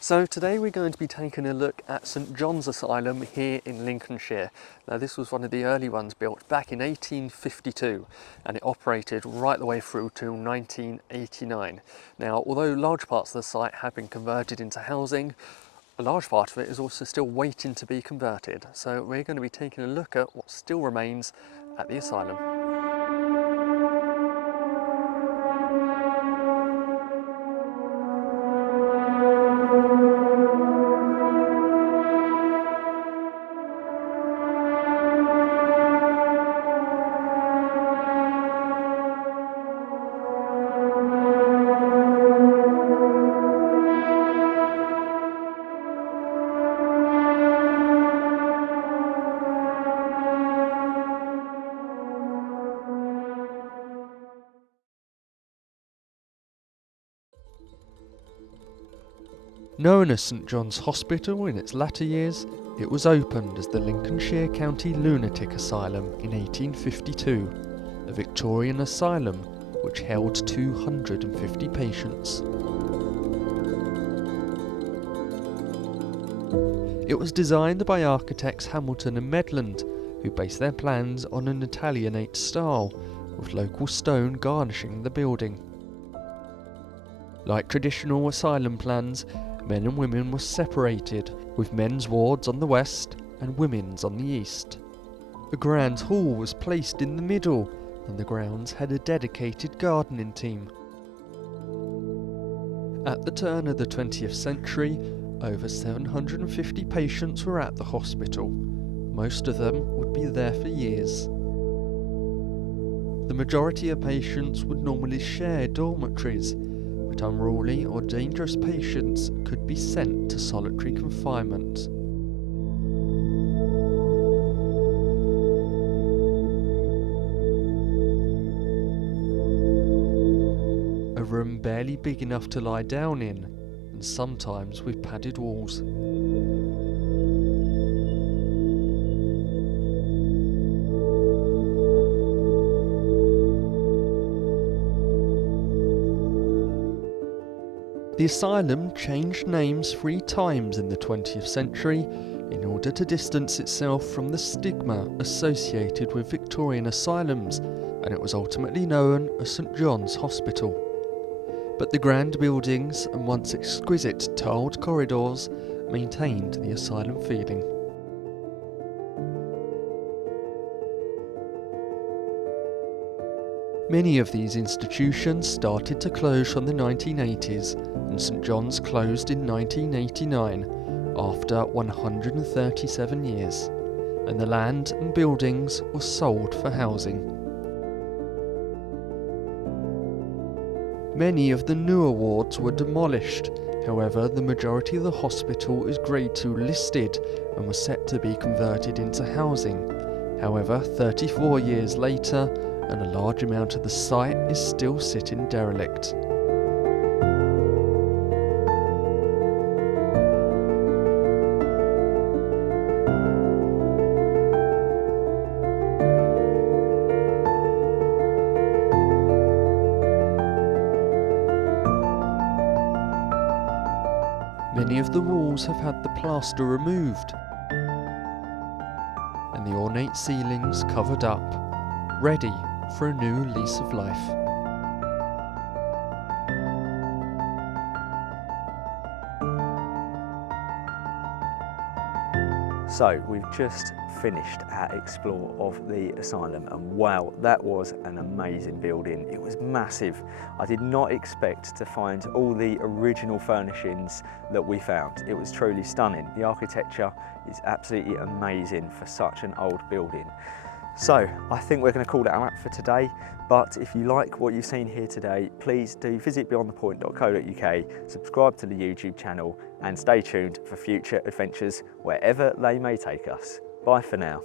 So today we're going to be taking a look at St John's Asylum here in Lincolnshire. Now this was one of the early ones built back in 1852 and it operated right the way through to 1989. Now although large parts of the site have been converted into housing, a large part of it is also still waiting to be converted. So we're going to be taking a look at what still remains at the asylum. Known as St John's Hospital in its latter years, it was opened as the Lincolnshire County Lunatic Asylum in 1852, a Victorian asylum which held 250 patients. It was designed by architects Hamilton and Medland, who based their plans on an Italianate style, with local stone garnishing the building. Like traditional asylum plans, men and women were separated, with men's wards on the west and women's on the east. A grand hall was placed in the middle, and the grounds had a dedicated gardening team. At the turn of the 20th century, over 750 patients were at the hospital. Most of them would be there for years. The majority of patients would normally share dormitories, but unruly or dangerous patients could be sent to solitary confinement. A room barely big enough to lie down in, and sometimes with padded walls. The asylum changed names 3 times in the 20th century in order to distance itself from the stigma associated with Victorian asylums, and it was ultimately known as St John's Hospital. But the grand buildings and once exquisite tiled corridors maintained the asylum feeling. Many of these institutions started to close from the 1980s, and St John's closed in 1989 after 137 years, and the land and buildings were sold for housing. Many of the newer wards were demolished, however the majority of the hospital is Grade 2 listed and was set to be converted into housing. However, 34 years later, and a large amount of the site is still sitting derelict. Many of the walls have had the plaster removed, and the ornate ceilings covered up, ready for a new lease of life. So we've just finished our explore of the asylum, and wow, that was an amazing building. It was massive. I did not expect to find all the original furnishings that we found. It was truly stunning. The architecture is absolutely amazing for such an old building. So I think we're going to call that a wrap for today, but if you like what you've seen here today, please do visit beyondthepoint.co.uk, subscribe to the YouTube channel and stay tuned for future adventures wherever they may take us. Bye for now.